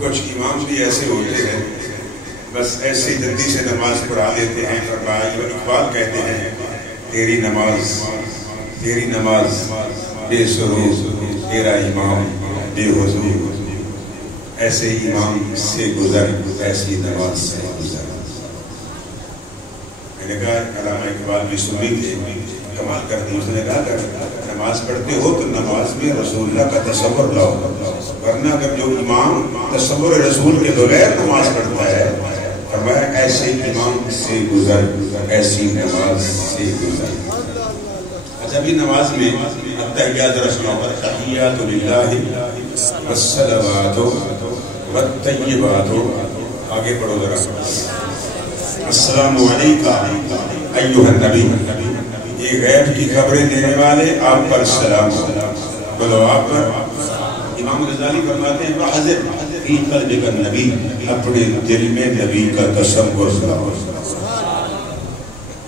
کچھ امام بھی ایسے ہوتے ہیں بس ایسے جلدی سے نماز پڑھا دیتے ہیں. فرمایا اقبال کہتے ہیں تیری نماز بے سرور، تیرا امام بے حضور، ایسے امام سے گزر ایسی نماز سے گزر. میں نے کہا علامہ اقبال بھی سنی تھے، کمال کر دی. اس نے کہا اگر نماز پڑھتے ہو تو نماز میں رسول اللہ کا تصور لاؤ، ورنہ اگر جو امام تصور رسول کے بغیر نماز پڑھتا ہے، فرمایا ایسے امام سے گزر ایسی نماز سے گزر. اچھا بھی نماز میں التحیات رسول اللہ، التحیات للہ والصلوات والطیبات. آگے پڑھو ذرا. السلام علیکہ ایھا النبی، یہ غیب کی خبریں دینے والے آپ پر سلام ہو. بولو آپ پر. امام غزالی فرماتے ہیں وحذر فی قلبک النبی، اپنے دل میں نبی کا تصور لاؤ.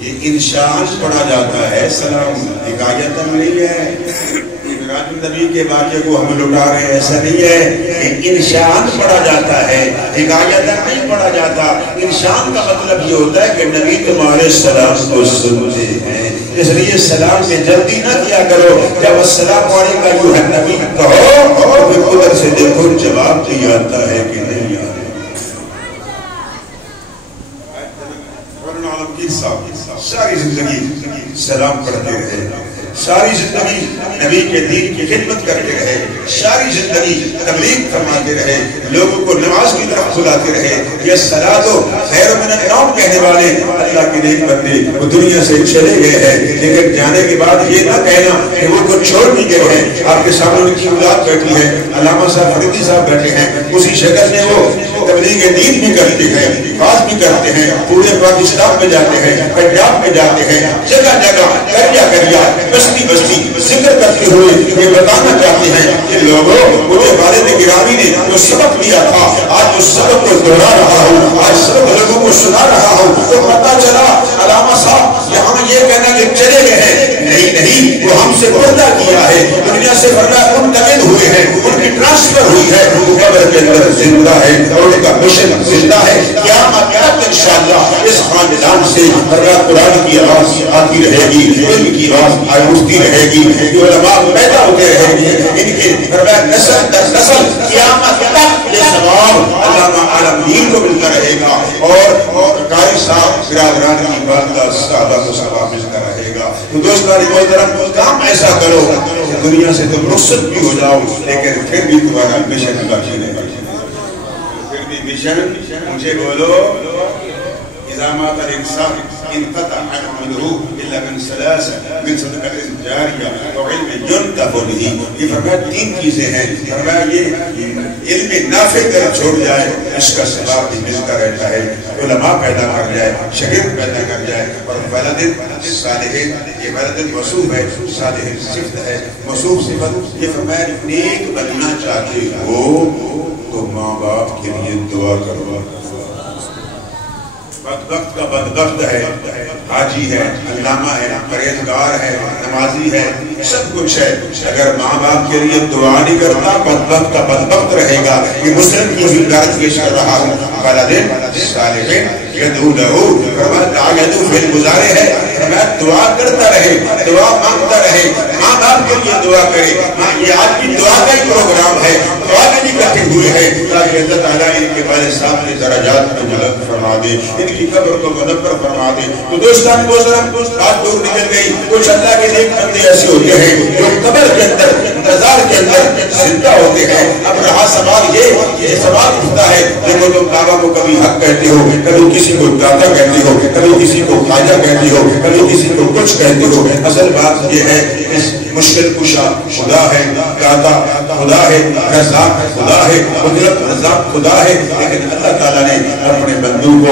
یہ انشاء پڑھا جاتا ہے، سلام حکایت نہیں ہے. میراج النبی کے واقعے کو ہم لٹا رہے ہیں، ایسا نہیں ہے. انشاء پڑھا جاتا ہے، حکایت نہیں پڑھا جاتا. انشاء کا مطلب یہ ہوتا ہے کہ نبی تمہارے سلام کو سنتے ہیں، اس لیے سلام میں جلدی نہ کیا کرو. جب السلام علیکم ایھا النبی کہو اور پھر ادھر سے دیکھو جواب بھی آتا ہے کہ نہیں آتا. ساری زندگی سلام پڑھتے رہے، ساری زندگی نبی کے دین کی خدمت کرتے رہے، ساری زندگی تبلیغ فرماتے رہے، لوگوں کو نماز کی طرف بلاتے رہے. یہ صلاۃ خیر من النوم کہنے والے اللہ کے نیک بندے وہ دنیا سے چلے گئے ہیں، لیکن جانے کے بعد یہ نہ کہنا کہ وہ کچھ چھوڑ نہیں گئے ہیں. آپ کے سامنے ان کی اولاد بیٹھی ہے، علامہ صاحب فریدی صاحب بیٹھے ہیں، اسی شکل میں وہ تبلیغ دین بھی کرتے ہیں، بات بھی کرتے ہیں، پورے پاکستان میں جاتے ہیں، پنجاب میں جاتے ہیں، جگہ جگہ کریا بستی بستی ذکر کرتے ہوئے یہ بتانا چاہتے ہیں کہ لوگوں مجھے والد گرامی نے جو سبق دیا تھا، آج اس سبق کو دہرا رہا ہوں، آج سبق لوگوں کو سنا رہا ہوں. تو پتہ چلا علامہ صاحب یہاں یہ کہنا کہ چلے گئے ہیں، نہیں وہ ہم سے پردہ کیا ہے، دنیا سے فرمایا منتقل ہوئے ہیں، ان کی ٹرانسفر ہوئی ہے، وہ قبر کے اندر زندہ ہے اور ان کا مشن زندہ ہے. قیامت تک انشاءاللہ اس خاندان سے قرآن کی آواز آتی رہے گی، علم کی آواز اٹھتی رہے گی، علماء پیدا ہوتے رہے گی، ان کے نسل در نسل قیامت تک یہ ثواب علامہ عالمگیر کو ملتا رہے گا اور قاری صاحب برادران کی والدہ صحابہ کو ثواب ملتا رہے گا. تو دوستان محترم کام ایسا کرو کہ دنیا سے تم رخصت بھی ہو جاؤ، لیکن پھر بھی تمہارا مشن باقی رہے گا. مشن مجھے بولو اذا مات الانسان انقطع عمله الا من ثلاث من صدقة جاریہ وعلم ينتفع به. یہ فرمایا تین چیزیں ہیں. فرمایا یہ علم نافع کر چھوڑ جائے اس کا ثواب بھی ملتا رہتا ہے، علماء پیدا کر جائے، شاگرد پیدا کر جائے، اور ولد صالح. یہ ولد موصوف ہے، صالح صفت ہے، موصوف صفت. یہ فرمایا نیک بننا چاہتے ہو تو ماں باپ کے لیے دعا کرو. بدبخت کا بدبخت ہے، حاجی ہے، علامہ ہے، پرہیزگار ہے، نمازی ہے، سب کچھ ہے، اگر ماں باپ کے لیے دعا نہیں کرتا بدبخت کا بدبخت رہے گا. یہ مسلم کی عبارت پیش کر رہا ہوں. ولد صالح یدعو لہ، یدعو فعل مضارع ہے، فرمایا دعا کرتا رہے، دعا مانگتا رہے، ماں باپ کے لیے دعا کرے. یہ آج بھی دعا کا ہی پروگرام ہے، دعا کے لیے کٹے ہوئے ہیں تاکہ اللہ تعالیٰ ان کے والد صاحب نے درجات کو بلند فرما دے، ان کی قبر کو منور فرما دے. تو دوستان بات دور نکل گئی. کچھ اللہ کے نیک بندے ایسے ہوتے ہیں جو قبر کے اندر انتظار کے اندر زندہ ہوتے ہیں. اب رہا سوال یہ سوال اٹھتا ہے دیکھو تم بابا کو کبھی حق کہتے ہو، کبھی کسی کو داتا کہتے ہو، کبھی کسی کو خواجہ کہتے ہو، کبھی کسی کو کچھ کہتے ہو. اصل بات یہ ہے اس مشکل کشا خدا ہے، داتا خدا ہے، رزاق خدا ہے، قدرت رزاق خدا ہے. لیکن اللہ تعالیٰ نے اپنے بندوں کو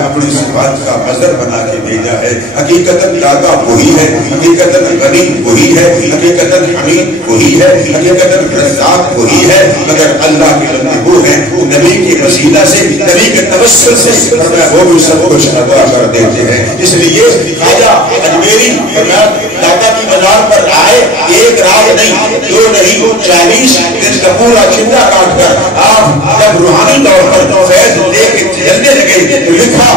اپنی صفات کا مظہر بنا کے بھیجا ہے. حقیقتاً داتا وہی ہے، حقیقتاً غنی وہی ہے، حقیقتاً حمید وہی ہے، حقیقتاً رزاق وہی ہے، مگر اللہ کے بندے وہ ہیں نبی کے وسیلہ سے نبی کے توسل سے فرمایا وہ بھی سب کچھ عطا کر دیتے ہیں. اس لیے خواجہ اجمیری داتا کی مزار پر آئے, ایک رات نہیں, دو نہیں, 40 دن کا پورا چندہ کاٹ کر آپ جب روحانی طور پر فیض لے کے چلنے لگے تو لکھا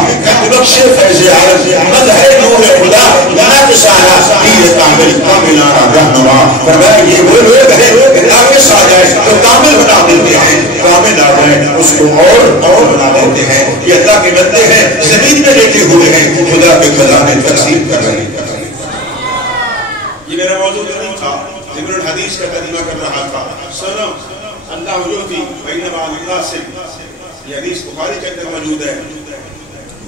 بخش فیض عالم مظہر نور خدا ناقصانہ دیر کامل کاملانہ رہنما. فرمایا یہ وہ لوگ ہیں کہ ناقص آ جائے تو کامل بنا دیتے ہیں, کامل آ جائے اس کو اور بنا دیتے ہیں. یہ اللہ کے بندے ہیں, زمین میں لیتے ہوئے ہیں, خدا کے خزانے تقسیم کر رہے ہیں. یہ میرا موضوع نہیں تھا, ذکر الحدیث کا ترجمہ کر رہا تھا. سنو اللہ یؤتی بینما اللہ سے, یہ حدیث بخاری کے اندر موجود ہے,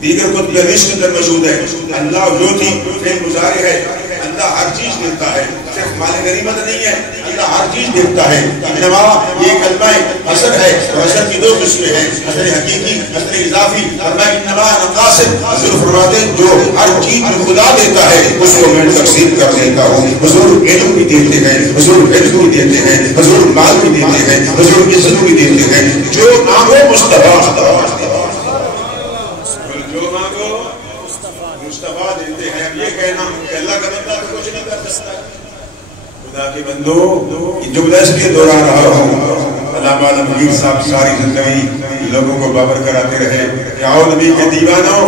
دیگر کتب حدیث کے اندر موجود ہے. اللہ یؤتی فعل مضارع ہے, اللہ ہر چیز دیتا ہے, صرف مال غنیمت نہیں ہے, اللہ ہر چیز دیتا ہے. انما یہ کلمہ حسن ہے, اور حسن کی دو قسمیں ہیں, حسن حقیقی, حسن اضافی. فرمایا انما انا قاسم, حضور فرماتے ہیں جو ہر چیز خدا دیتا ہے اس کو میں تقسیم کر دیتا ہوں. حضور علم بھی دیتے ہیں, حضور علم بھی دیتے ہیں, حضور مال بھی دیتے ہیں, حضور عزت بھی دیتے ہیں. جو مانگو مصطفیٰ, جو مانگو مصطفیٰ دیتے ہیں. اب یہ کہنا کہ اللہ کا بندہ تو کچھ نہیں کر سکتا. خدا کے بندو جو اس لیے دہرا رہا ہوں, علامہ علمگیر صاحب ساری زندگی لوگوں کو بابر کراتے رہے کہ آؤ نبی کے دیوانوں,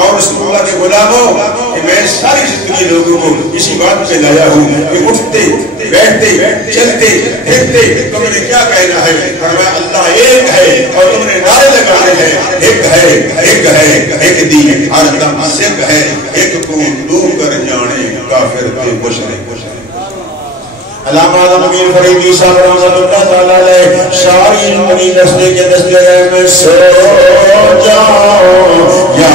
آؤ رسول اللہ کے غلاموں, کہ میں ساری زندگی لوگوں کو اسی بات پہ لایا ہوں کہ اٹھتے بیٹھتے چلتے پھرتے تم نے کیا کہنا ہے. فرمایا اللہ ایک ہے اور تم نے نعرے لگانے ہیں, ایک ہے ایک ہے ایک دین ہر دم سکھ ہے, ایک کو دو کر جانے کافر بے مشرک. علامہ علمگیر فریدی صاحب رحمۃ اللہ تعالی علیہ ساری زندگی دستے کے دستے میں سو جاؤں یا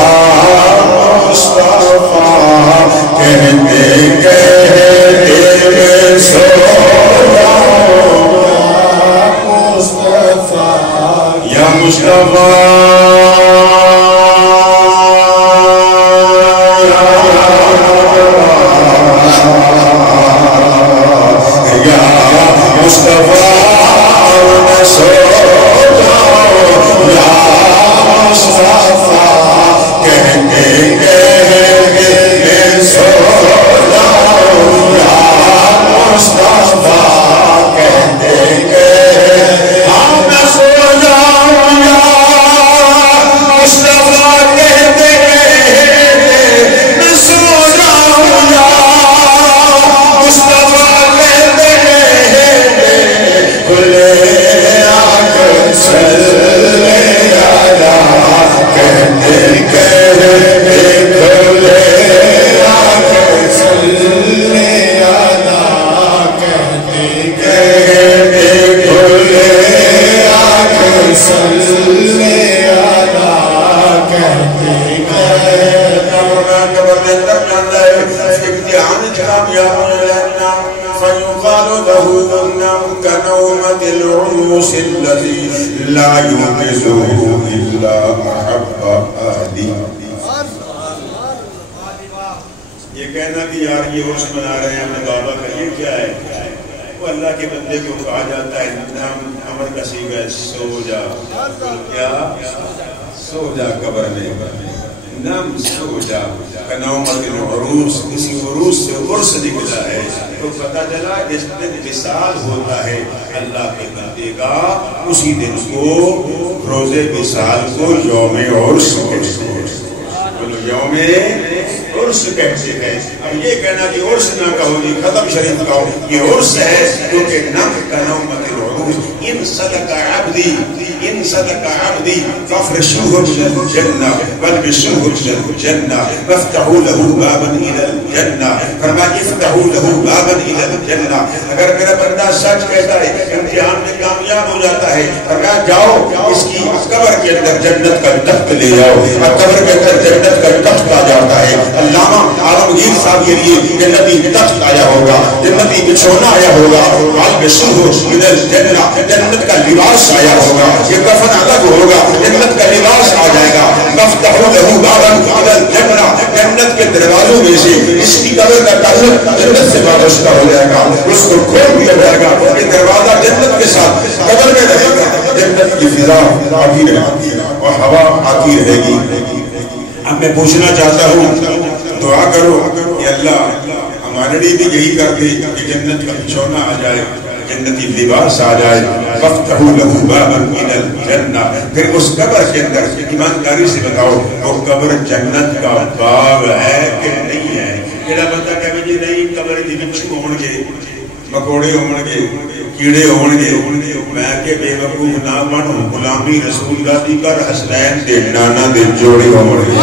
مصطفیٰ کہتے کہتے میں سو جاؤں یا مصطفیٰ مصطفیٰ میں سو جاؤں یا مصطفیٰ کہتے کہتے میں سو جاؤں یا مصطفیٰ کہتے کہتے میں سو جاؤں یا مصطفیٰ کہتے کہتے میں سو جاؤں یا مصطفیٰ کھلے آکر صلی اللہ کہتے کہتے کھلے آکر صلی اللہ کہتے کہتے کھلے آکر صلی اللہ کہتے کہتے قبر میں اندر جاندہ ہے امتحان کامیاب لینا فیقال له كنومة العروس الذي لا يوقظه إلا أحب أهلي. یہ کہنا کہ یار یہ عرس منا رہے ہیں اپنے بابا کا, یہ کیا ہے؟ وہ اللہ کے بندے کو کہا جاتا ہے نام امر کا صیغہ ہے سو جا, کیا سو جا قبر میں, نام سو جا. کنومت العروس, کسی عروس سے عرس نکلا ہے تو پتہ چلا جس دن وصال ہوتا ہے اللہ کے بندے کا, اسی دن کو روزے وصال کو یوم عرس کہتے ہیں. یوم عرس کہتے ہیں. اب یہ کہنا کہ عرس نہ کہو جی ختم شریف کہو, یہ عرس ہے کیونکہ نم کنومت العروس. ان صدق عبدی ان صدق عبدی فافرشوه من الجنة والبسوه من الجنة وافتحوا له بابا الى الجنة. فرمایا افتحوا له بابا الى الجنة. اگر میرا بندہ سچ کہتا ہے امتحان میں کامیاب ہو جاتا ہے, فرمایا جاؤ اس کی قبر کے اندر جنت کا تخت لے جاؤ. اور قبر کے اندر جنت کا تخت آ جاتا ہے. علامہ عالمگیر صاحب کے لیے جنتی تخت آیا ہوگا, جنتی بچھونا آیا ہوگا, والبسوه من الجنة جنت کا لباس آیا ہوگا, یہ کفن الگ ہوگا, جنت کا لباس آ جائے گا. مفتحوا له بابا الى الجنة جنت کے دروازوں میں سے اس کی قبر کا تعلق جنت سے وابستہ ہو جائے گا, اس کو کھول دیا جائے گا. یہ دروازہ جنت کے ساتھ قبر میں رہے گا, جنت یہ فضا آتی رہتی ہے اور ہوا آتی رہے گی. اب میں پوچھنا چاہتا ہوں، دعا کرو کہ اللہ ہمارے لیے بھی یہی کر دے کہ جنت کا بچھونا آ جائے، جنتی لباس آ جائے. فَافْتَحُ لَهُ بَابًا مِنَ الْجَنَّةِ. پھر اس قبر کے اندر ایمانداری سے بتاؤ وہ قبر جنت کا باب ہے کہ نہیں ہے؟ جڑا بندہ کہے جی نہیں قبر دی بچھو ہون گے، مکوڑے ہون گے، کیڑے ہون گے، میں کہ بے وقوف نہ بنو، غلامی رسول اللہ دی کر، حسنین دے نانا دے جوڑے ہون گے.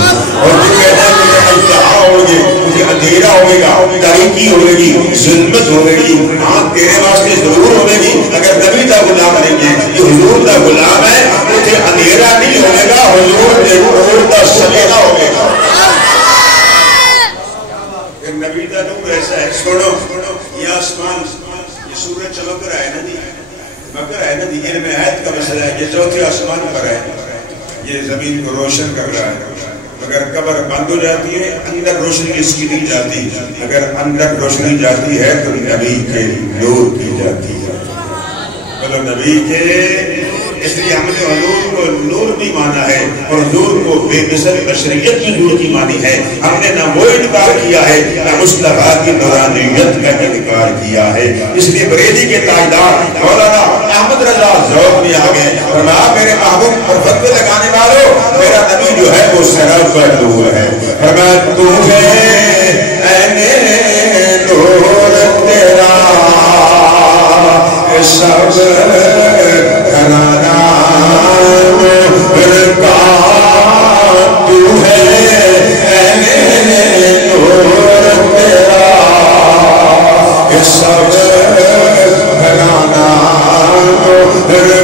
اور جو کہتا ہے مجھے اجتہا ہون گے، مجھے اندھیرا ہوئے گا، تاریکی ہوئے گی، ظلمت ہوئے گی، ہاں تیرے واسطے ضرور ہوئے گی. اگر نبی دا غلام نہیں ہے، یہ حضور دا غلام ہے، مجھے اندھیرا نہیں ہوئے گا، حضور دے نور دا سویرا ہوئے گا. نبی دا نور ایسا ہے. سنو یہ آسمان، یہ سورج چمک رہا ہے نا جی، چمک رہا ہے نا جی، علم عہد کا مسئلہ ہے. یہ چوتھے آسمان پر ہے، یہ زمین کو روشن کر رہا ہے. اگر قبر بند ہو جاتی ہے اندر روشنی اس کی نہیں جاتی، اگر اندر روشنی جاتی ہے تو نبی کے نور کی جاتی ہے. بولو نبی کے. اس لیے ہم نے حضور کو نور بھی مانا ہے اور حضور کو بے مثل بشریت کی نور کی مانی ہے. ہم نے نہ وہ انکار کیا ہے نہ مصطفیٰ کی نورانیت کا انکار کیا ہے. اس لیے بریلی کے تاجدار مولانا احمد رضا ذوق میں آ گئے اور میرے محبوب پر فتوے لگانے والوں، میرا نبی جو ہے وہ سراپر نور ہے. فرمایا تو ہے اے نور تیرا سب گھرانا کا تو ہے نور تیرا سب گھرانا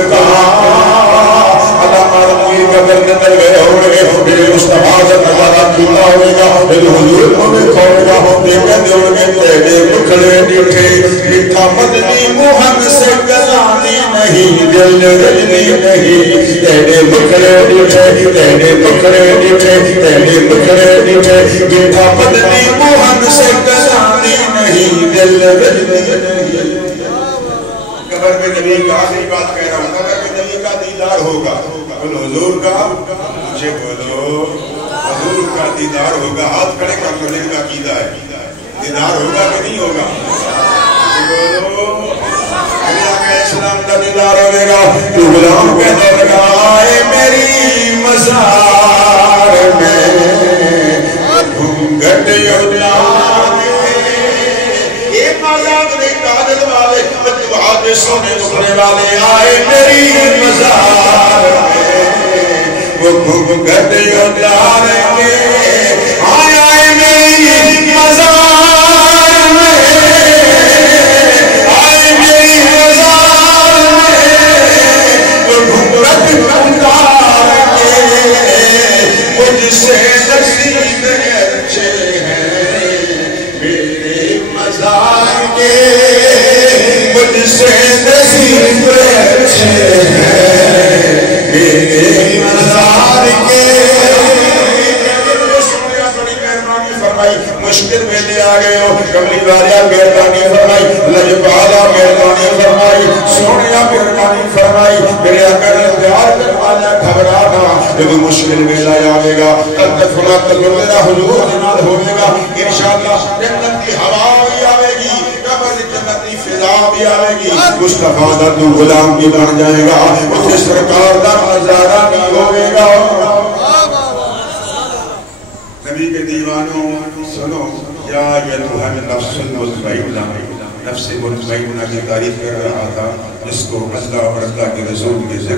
کا. اللہ عالمی قبر کے اندر گئے ہوئے میرے مصطفیٰ سے نظارہ کھلا ہوئے گا، میرے حضور کو بھی کھولے گا. دیکھیں دے ہوئے تیرے مکھڑے ڈٹھے میٹھا مدنی موہن سے گلانی نہیں، دل رجنی نہیں. تیرے مکھڑے ڈٹھے، تیرے مکھڑے ڈٹھے، تیرے مکھڑے ڈٹھے میٹھا مدنی موہن سے گلانی نہیں، دل رجنی نہیں. قبر میں نبی کا آخری بات کہہ رہا ہوں، قبر میں نبی کا دیدار ہوگا. بولو حضور کا، مجھے بولو حضور کا دیدار ہوگا. ہاتھ کھڑے کر لو، جن کا عقیدہ ہے دیدار ہوگا کہ نہیں ہوگا؟ بولو اسلام کا دیدار ہوئے گا. تو غلام کہتا لگا آئے میری مزار میں گھنگھٹ اجانے. ایک مزار میں کاجل والے بچے سونے مکھڑے والے آئے میری مزار میں وہ گھنگھٹ اجانے گے. آئے میری مزار میں، آئے میری مزار میں وہ گھنگھٹ اجانے گے. مجھ سے نصیب اچھے ہیں میرے مزار کے، مجھ سے نصیب اچھے ہیں میرے مزار کے. مشکل میں لے آ گئے ہو، کملی والا مہربانی فرمائی، لجپالا مہربانی فرمائی، سونیا مہربانی فرمائی. میرے اگر پیار کروانا گھبرانا جب مشکل میں لے آئے گا تک میرا حضور جنال ہوئے گا. انشاءاللہ جنت کی ہوا بھی آئے گی، قبر جنت کی فضا بھی آئے گی. مصطفیٰ دا تو غلام بھی بن جائے گا، اسے سرکار دا نظارہ بھی ہوئے گا. نبی کے دیوانوں سنو، یا ایھا النفس المطمئنہ، نفس مطمئنہ کی تعریف کر رہا تھا جس کو اللہ اور اللہ کے رسول کے ذکر